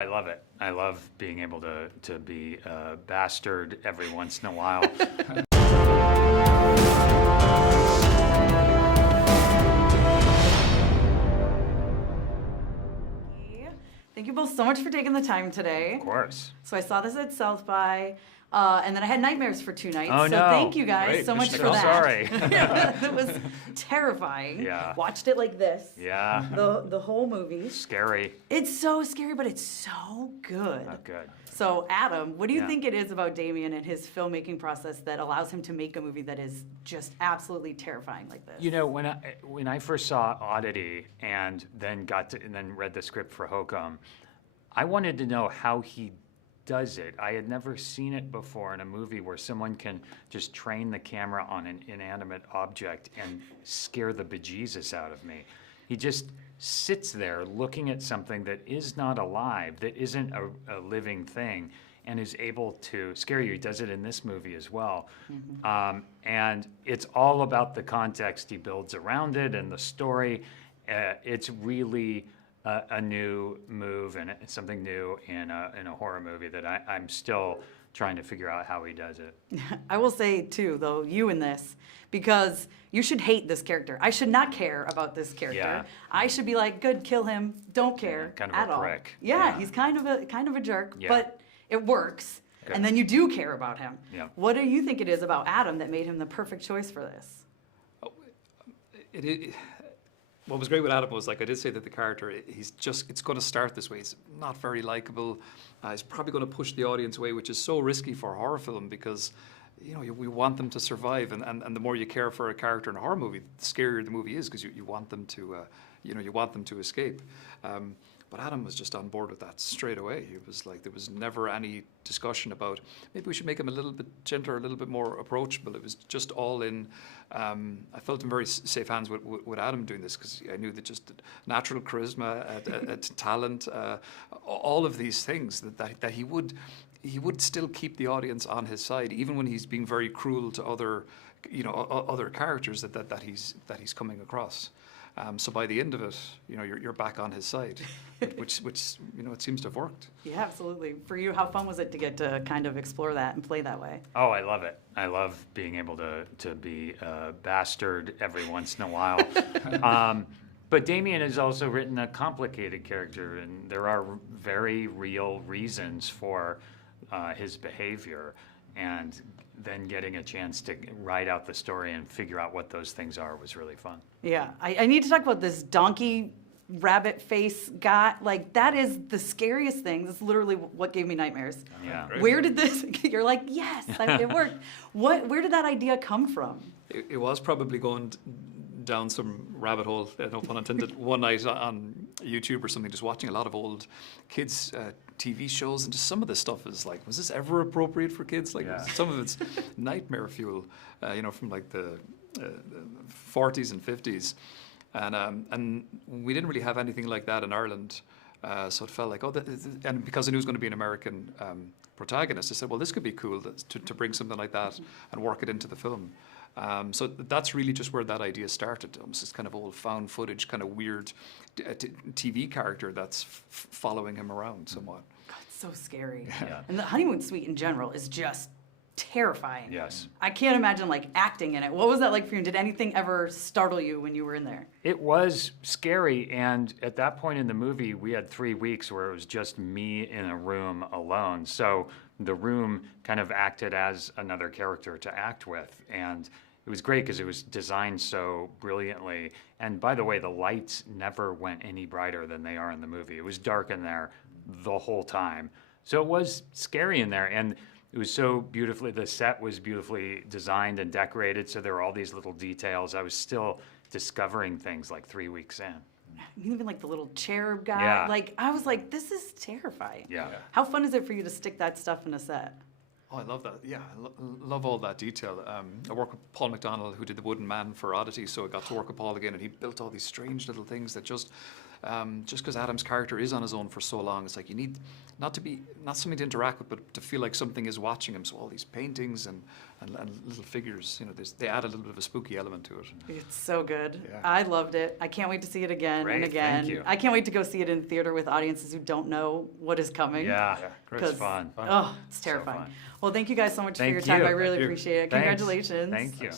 I love it. I love being able to be a bastard every once in a while. Thank you both so much for taking the time today. Of course. So I saw this at South by, and then I had nightmares for 2 nights. Oh, so no. thank you guys Great. so much So for that. sorry. It was terrifying. Yeah. Watched it like this. Yeah. The whole movie. Scary. It's so scary, but it's so good. Not good. So Adam, what do you Yeah. think it is about Damien and his filmmaking process that allows him to make a movie that is just absolutely terrifying like this? You know, when I first saw Oddity and then read the script for HOKUM, I wanted to know how he does it. I had never seen it before in a movie where someone can just train the camera on an inanimate object and scare the bejesus out of me. He just sits there looking at something that is not alive, that isn't a living thing, and is able to scare you. He does it in this movie as well. Mm-hmm. And it's all about the context he builds around it and the story. It's really a new move and something new in a horror movie that I'm still trying to figure out how he does it. I will say too, though, you in this, because you should hate this character. I should not care about this character. Yeah. I should be like, good, kill him. Don't care Kind of at a all. prick. Yeah, he's kind of a jerk, Yeah. but it works. Okay. And then you do care about him. Yeah. What do you think it is about Adam that made him the perfect choice for this? What was great with Adam was, like I did say that the character, it's going to start this way. He's not very likable. He's probably going to push the audience away, which is so risky for a horror film because, you know, we want them to survive. And the more you care for a character in a horror movie, the scarier the movie is because you want them to, you want them to escape. But Adam was just on board with that straight away. He was like, there was never any discussion about maybe we should make him a little bit gentler, a little bit more approachable. It was just all in. I felt in very safe hands with Adam doing this because I knew that just natural charisma, talent, all of these things that he would still keep the audience on his side, even when he's being very cruel to other characters that he's coming across. So by the end of it, you know, you're back on his side, which you know, it seems to have worked. Yeah, absolutely. For you, how fun was it to get to kind of explore that and play that way? Oh, I love it. I love being able to be a bastard every once in a while. But Damien has also written a complicated character, and there are very real reasons for his behavior. And then getting a chance to write out the story and figure out what those things are was really fun. Yeah, I need to talk about this donkey rabbit face guy. Like, that is the scariest thing. That's literally what gave me nightmares. Yeah. Great. Where did this, you're like, yes, it worked. Where did that idea come from? It was probably going down some rabbit hole, no pun intended, one night on YouTube or something, just watching a lot of old kids' TV shows, and just some of this stuff is like, was this ever appropriate for kids? Like, Yeah. some of it's nightmare fuel, you know, from like the 40s and 50s. And we didn't really have anything like that in Ireland. So it felt like, and because I knew it was going to be an American protagonist, I said, well, this could be cool to bring something like that and work it into the film. So that's really just where that idea started. Almost this kind of old found footage, kind of weird TV character that's following him around somewhat. God, it's so scary. Yeah. And the Honeymoon Suite in general is just terrifying. Yes. I can't imagine like acting in it. What was that like for you? Did anything ever startle you when you were in there? It was scary, and at that point in the movie, we had 3 weeks where it was just me in a room alone. So the room kind of acted as another character to act with, and it was great because it was designed so brilliantly. And by the way, the lights never went any brighter than they are in the movie. It was dark in there the whole time. So it was scary in there, and it was so beautifully, the set was beautifully designed and decorated, so there were all these little details. I was still discovering things like 3 weeks in. Even like the little cherub guy. Yeah. Like, I was like, this is terrifying. Yeah. How fun is it for you to stick that stuff in a set? Oh, I love that. Yeah, I love all that detail. I work with Paul McDonald, who did the Wooden Man for Oddity, so I got to work with Paul again, and he built all these strange little things that just, just because Adam's character is on his own for so long, it's like you need not something to interact with, but to feel like something is watching him. So all these paintings and little figures, they add a little bit of a spooky element to it. It's so good. Yeah. I loved it. I can't wait to see it again Great, and again. thank you. I can't wait to go see it in theater with audiences who don't know what is coming. Yeah, great. it's fun. Oh, it's terrifying. fun. well, thank you guys so much for Thank your time. you. I really Thank you. appreciate it. Thanks. Congratulations. Thank you.